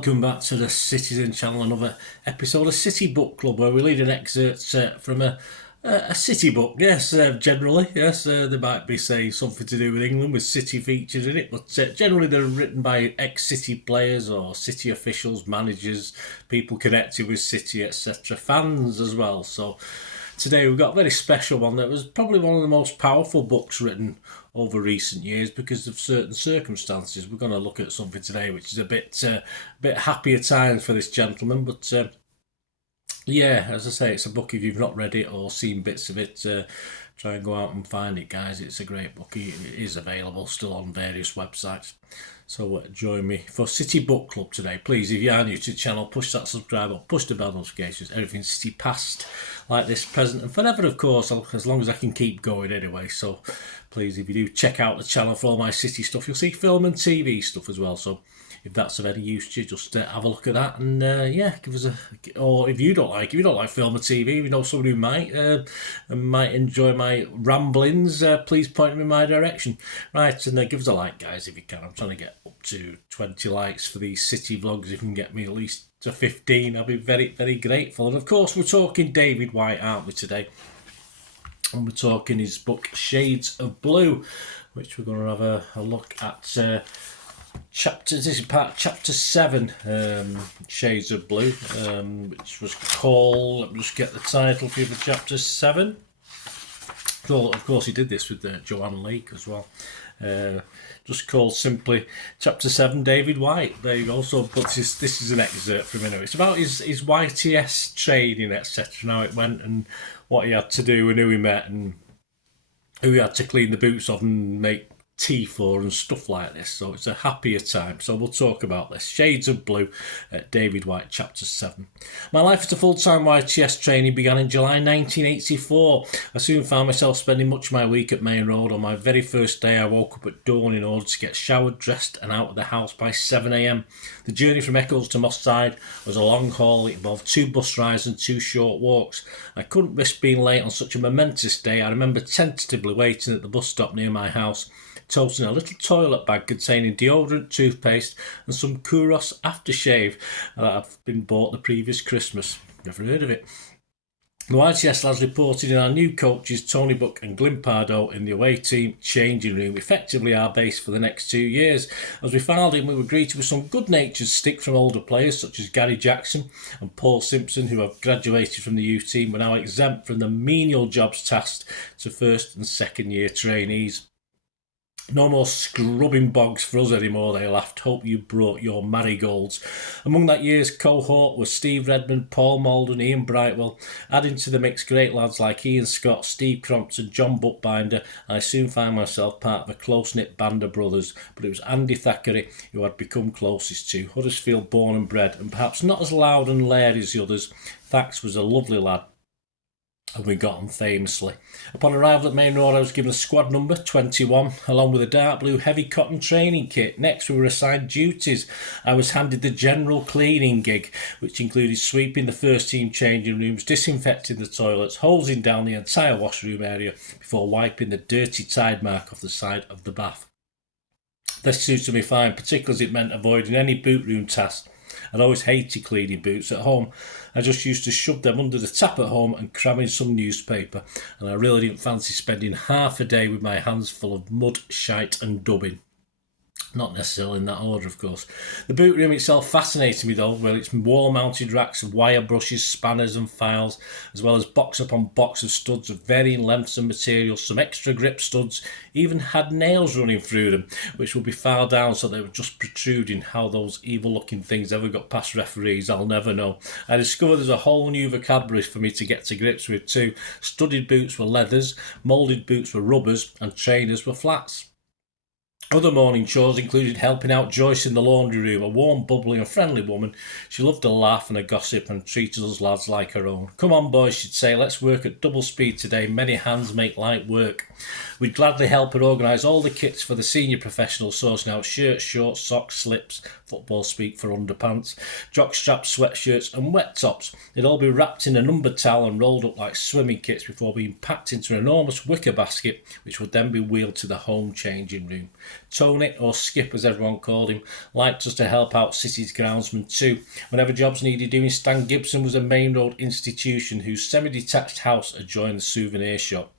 welcome back to the Citizen channel, another episode of City Book Club where we read an excerpt from a city book. Yes, generally, yes, there might be, say, something to do with England with City featured in it, but generally they're written by ex-City players or City officials, managers, people connected with City, etc., fans as well. So today we've got a very special one that was probably one of the most powerful books written over recent years because of certain circumstances. We're going to look at something today which is a bit happier times for this gentleman, but yeah, as I say, it's a book. If you've not read it or seen bits of it, try and go out and find it, guys. It's a great book. It is available still on various websites. So join me for City Book Club today. Please, if you are new to the channel, push that subscribe button, push the bell notifications, everything City past, like this, present and forever, of course, as long as I can keep going anyway. So please, if you do, check out the channel for all my City stuff. You'll see film and TV stuff as well. So if that's of any use to you, just have a look at that and yeah, give us a. Or if you don't like film or TV, if you know somebody who might enjoy my ramblings, please point them in my direction. Right, and give us a like, guys, if you can. I'm trying to get up to 20 likes for these City vlogs. If you can get me at least to 15, I'll be very, very grateful. And of course, we're talking David Whyte, aren't we, today? And we're talking his book Shades of Blue, which we're going to have a look at. This is chapter 7, Shades of Blue, which was called, let me just get the title for you for chapter 7. So, of course, he did this with Joanne Leake as well. Just called simply chapter 7, David Whyte. There you go. So, but this is an excerpt from him. It's about his YTS training, etc., and how it went and what he had to do and who he met and who he had to clean the boots of and make tea for and stuff like this. So it's a happier time. So we'll talk about this. Shades of Blue, David Whyte, chapter 7. My life as a full-time YTS trainee began in July 1984. I soon found myself spending much of my week at Main Road. On my very first day, I woke up at dawn in order to get showered, dressed and out of the house by 7 a.m. The journey from Eccles to Moss Side was a long haul. It involved 2 bus rides and 2 short walks. I couldn't risk being late on such a momentous day. I remember tentatively waiting at the bus stop near my house, toting a little toilet bag containing deodorant, toothpaste and some Kouros aftershave that had been bought the previous Christmas. Never heard of it. The YTS lads reported in our new coaches Tony Buck and Glyn Pardo in the away team changing room, effectively our base for the next 2 years. As we filed in, we were greeted with some good-natured stick from older players such as Gary Jackson and Paul Simpson, who have graduated from the youth team, were now exempt from the menial jobs tasked to first and second year trainees. No more scrubbing bogs for us anymore, they laughed. Hope you brought your marigolds. Among that year's cohort were Steve Redmond, Paul Malden, Ian Brightwell. Adding to the mix great lads like Ian Scott, Steve Crompton, John Buckbinder, and I soon found myself part of a close-knit band of brothers. But it was Andy Thackeray who I'd become closest to. Huddersfield born and bred, and perhaps not as loud and leery as the others. Thax was a lovely lad, and we got on famously. Upon arrival at Main Road, I was given a squad number 21, along with a dark blue heavy cotton training kit. Next, we were assigned duties. I was handed the general cleaning gig, which included sweeping the first team changing rooms, disinfecting the toilets, hosing down the entire washroom area before wiping the dirty tide mark off the side of the bath. This suited me fine, particularly as it meant avoiding any boot room tasks. I'd always hated cleaning boots at home. I just used to shove them under the tap at home and cram in some newspaper, and I really didn't fancy spending half a day with my hands full of mud, shite and dubbing. Not necessarily in that order, of course. The boot room itself fascinated me though, with its wall-mounted racks of wire brushes, spanners and files, as well as box upon box of studs of varying lengths and materials. Some extra grip studs even had nails running through them, which would be filed down so they were just protruding. How those evil-looking things ever got past referees, I'll never know. I discovered there's a whole new vocabulary for me to get to grips with too. Studded boots were leathers, moulded boots were rubbers, and trainers were flats. Other morning chores included helping out Joyce in the laundry room, a warm, bubbly and friendly woman. She loved a laugh and a gossip and treated us lads like her own. Come on boys, she'd say, let's work at double speed today. Many hands make light work. We'd gladly help her organise all the kits for the senior professionals, sorting out shirts, shorts, socks, slips, football speak for underpants, jock straps, sweatshirts and wet tops. They'd all be wrapped in a numbered towel and rolled up like swimming kits before being packed into an enormous wicker basket, which would then be wheeled to the home changing room. Tony, or Skip as everyone called him, liked us to help out City's groundsman too. Whenever jobs needed doing, Stan Gibson was a main road institution whose semi-detached house adjoined the souvenir shop.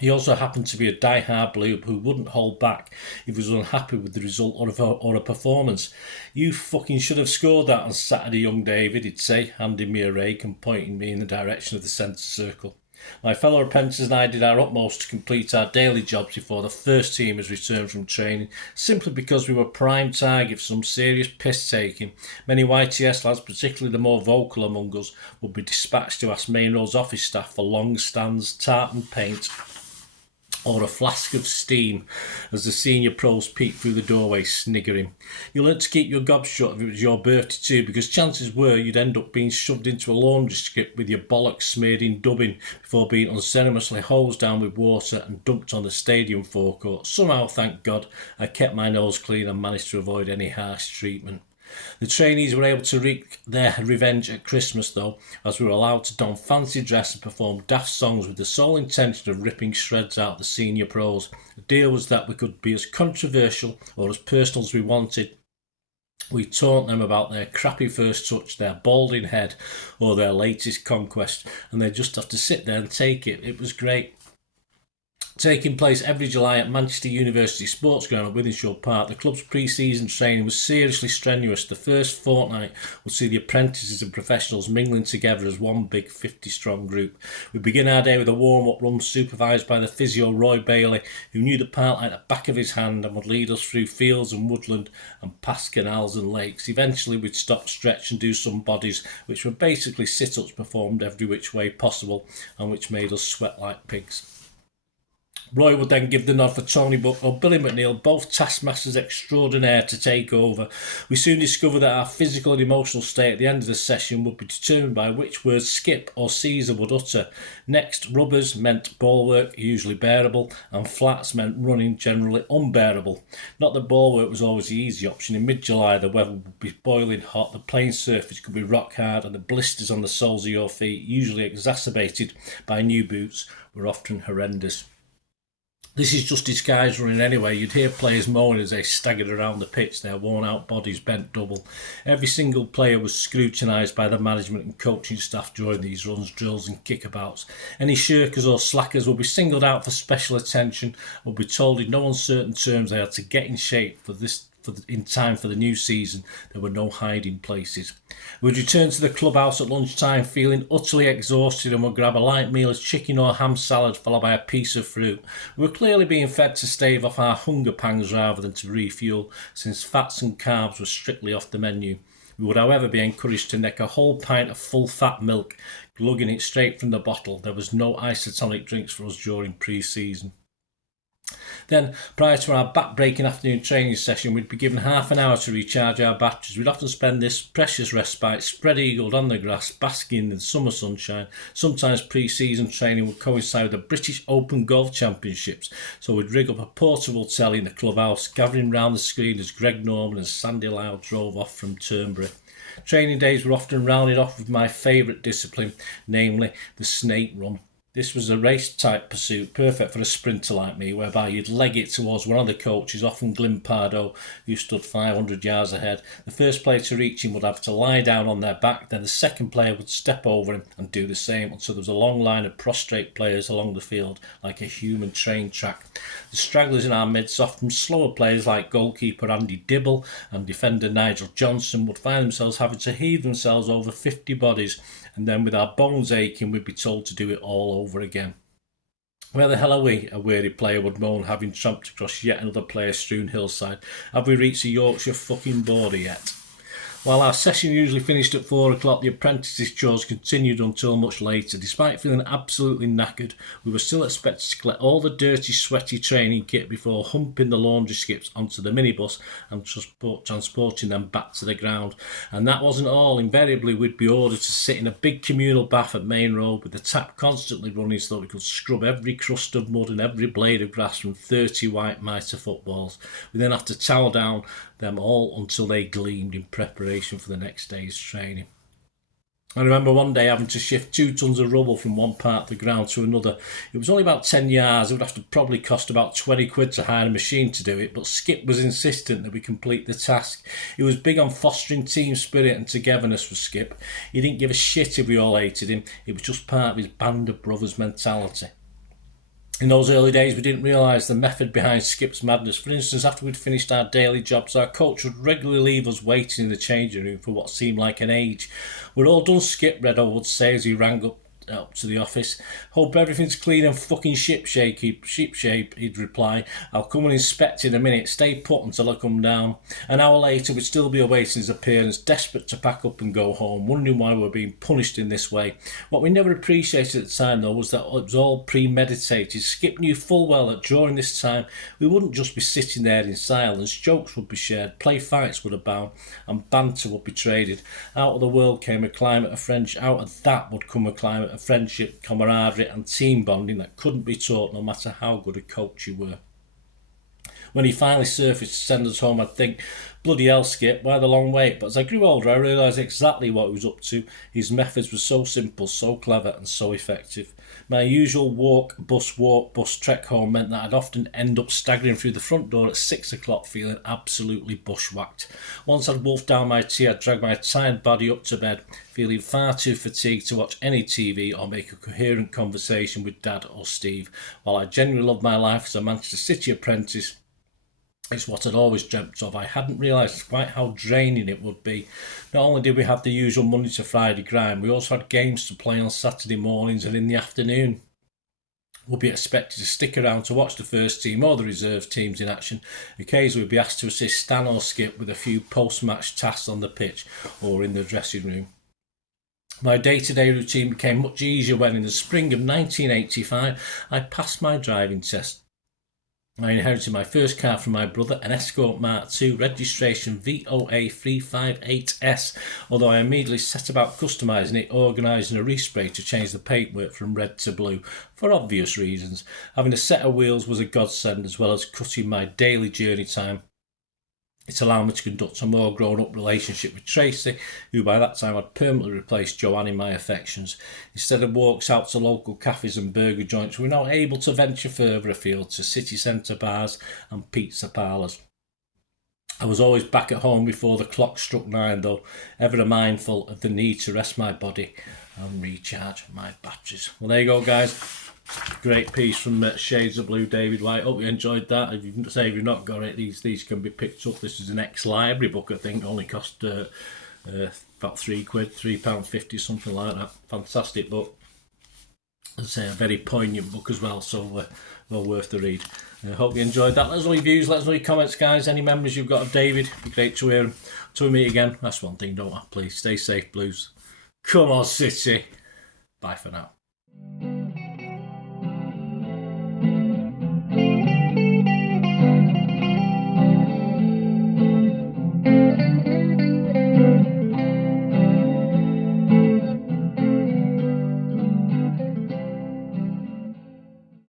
He also happened to be a die-hard Blue who wouldn't hold back if he was unhappy with the result or a performance. "You fucking should have scored that on Saturday, young David," he'd say, handing me a rake and pointing me in the direction of the centre circle. My fellow apprentices and I did our utmost to complete our daily jobs before the first team has returned from training, simply because we were prime target for some serious piss-taking. Many YTS lads, particularly the more vocal among us, would be dispatched to ask Main Road's office staff for long stands, tartan paint, or a flask of steam as the senior pros peeked through the doorway sniggering. You learnt to keep your gob shut if it was your birthday too, because chances were you'd end up being shoved into a laundry strip with your bollocks smeared in dubbing before being unceremoniously hosed down with water and dumped on the stadium forecourt. Somehow, thank God, I kept my nose clean and managed to avoid any harsh treatment. The trainees were able to wreak their revenge at Christmas though, as we were allowed to don fancy dress and perform daft songs with the sole intention of ripping shreds out of the senior pros. The deal was that we could be as controversial or as personal as we wanted. We taunt them about their crappy first touch, their balding head, or their latest conquest, and they just have to sit there and take it. It was great. Taking place every July at Manchester University Sports Ground at Wythenshawe Park, the club's pre-season training was seriously strenuous. The first fortnight would see the apprentices and professionals mingling together as one big 50-strong group. We begin our day with a warm-up run supervised by the physio Roy Bailey, who knew the park like the back of his hand and would lead us through fields and woodland and past canals and lakes. Eventually we'd stop, stretch and do some bodies, which were basically sit-ups performed every which way possible and which made us sweat like pigs. Roy would then give the nod for Tony Buck or Billy McNeil, both taskmasters extraordinaire, to take over. We soon discovered that our physical and emotional state at the end of the session would be determined by which words Skip or Caesar would utter. Next, rubbers meant ball work, usually bearable, and flats meant running, generally unbearable. Not that ball work was always the easy option. In mid-July, the weather would be boiling hot, the playing surface could be rock hard, and the blisters on the soles of your feet, usually exacerbated by new boots, were often horrendous. This is just disguised running anyway. You'd hear players moaning as they staggered around the pitch, their worn-out bodies bent double. Every single player was scrutinised by the management and coaching staff during these runs, drills and kickabouts. Any shirkers or slackers would be singled out for special attention, would be told in no uncertain terms they had to get in shape in time for the new season. There were no hiding places. We'd return to the clubhouse at lunchtime feeling utterly exhausted and would grab a light meal as chicken or ham salad followed by a piece of fruit. We were clearly being fed to stave off our hunger pangs rather than to refuel, since fats and carbs were strictly off the menu. We would, however, be encouraged to neck a whole pint of full-fat milk, glugging it straight from the bottle. There was no isotonic drinks for us during pre-season. Then, prior to our back-breaking afternoon training session, we'd be given half an hour to recharge our batteries. We'd often spend this precious respite spread-eagled on the grass, basking in the summer sunshine. Sometimes pre-season training would coincide with the British Open Golf Championships, so we'd rig up a portable telly in the clubhouse, gathering round the screen as Greg Norman and Sandy Lyle drove off from Turnberry. Training days were often rounded off with my favourite discipline, namely the snake run. This was a race-type pursuit, perfect for a sprinter like me, whereby you'd leg it towards one of the coaches, often Glimpardo, who stood 500 yards ahead. The first player to reach him would have to lie down on their back, then the second player would step over him and do the same until there was a long line of prostrate players along the field, like a human train track. The stragglers in our midst, often slower players like goalkeeper Andy Dibble and defender Nigel Johnson, would find themselves having to heave themselves over 50 bodies, and then with our bones aching we'd be told to do it all over again. "Where the hell are we?" a weary player would moan, having tramped across yet another player-strewn hillside. "Have we reached the Yorkshire fucking border yet?" While our session usually finished at 4 o'clock, the apprentices' chores continued until much later. Despite feeling absolutely knackered, we were still expected to collect all the dirty, sweaty training kit before humping the laundry skips onto the minibus and transporting them back to the ground. And that wasn't all. Invariably, we'd be ordered to sit in a big communal bath at Main Road with the tap constantly running so that we could scrub every crust of mud and every blade of grass from 30 white mitre footballs. We then have to towel down them all until they gleamed in preparation for the next day's training. I remember one day having to shift 2 tons of rubble from one part of the ground to another. It was only about 10 yards. It would have to probably cost about 20 quid to hire a machine to do it, but Skip was insistent that we complete the task. He was big on fostering team spirit and togetherness with Skip. He didn't give a shit if we all hated him. It was just part of his band of brothers mentality. In those early days, we didn't realise the method behind Skip's madness. For instance, after we'd finished our daily jobs, our coach would regularly leave us waiting in the changing room for what seemed like an age. "We're all done, Skip," Reddo would say as he rang up to the office. "Hope everything's clean and fucking shipshape," he'd reply. "I'll come and inspect in a minute. Stay put until I come down." An hour later, we'd still be awaiting his appearance, desperate to pack up and go home, wondering why we were being punished in this way. What we never appreciated at the time, though, was that it was all premeditated. Skip knew full well that during this time, we wouldn't just be sitting there in silence. Jokes would be shared, play fights would abound, and banter would be traded. Out of the world came a climate of friendship. Out of that would come a climate of friendship, camaraderie and team bonding that couldn't be taught no matter how good a coach you were. When he finally surfaced to send us home, I'd think, "Bloody hell, Skip, why the long wait?" But as I grew older, I realised exactly what he was up to. His methods were so simple, so clever and so effective. My usual walk, bus trek home meant that I'd often end up staggering through the front door at 6 o'clock feeling absolutely bushwhacked. Once I'd wolfed down my tea, I'd drag my tired body up to bed, feeling far too fatigued to watch any TV or make a coherent conversation with Dad or Steve. While I genuinely loved my life as a Manchester City apprentice, it's what I'd always dreamt of. I hadn't realised quite how draining it would be. Not only did we have the usual Monday to Friday grind, we also had games to play on Saturday mornings and in the afternoon. We'd be expected to stick around to watch the first team or the reserve teams in action. Occasionally we'd be asked to assist Stan or Skip with a few post-match tasks on the pitch or in the dressing room. My day-to-day routine became much easier when in the spring of 1985 I passed my driving test. I inherited my first car from my brother, an Escort Mark II, registration VOA358S, although I immediately set about customising it, organising a respray to change the paintwork from red to blue, for obvious reasons. Having a set of wheels was a godsend, as well as cutting my daily journey time. It allowed me to conduct a more grown-up relationship with Tracy, who by that time had permanently replaced Joanne in my affections. Instead of walks out to local cafes and burger joints, we were now able to venture further afield to city centre bars and pizza parlours. I was always back at home before the clock struck 9, though, ever mindful of the need to rest my body and recharge my batteries. Well, there you go, guys. Great piece from Shades of Blue, David White. Hope you enjoyed that. If you've not got it, these can be picked up. This is an ex-library book, I think. Only cost about £3, £3.50, something like that. Fantastic book. As I say, a very poignant book as well, so well worth the read. Hope you enjoyed that. Let us know your views, let us know your comments, guys. Any memories you've got of David, it'd be great to hear them. Till we meet again, that's one thing, don't I? Please stay safe, Blues. Come on, City. Bye for now.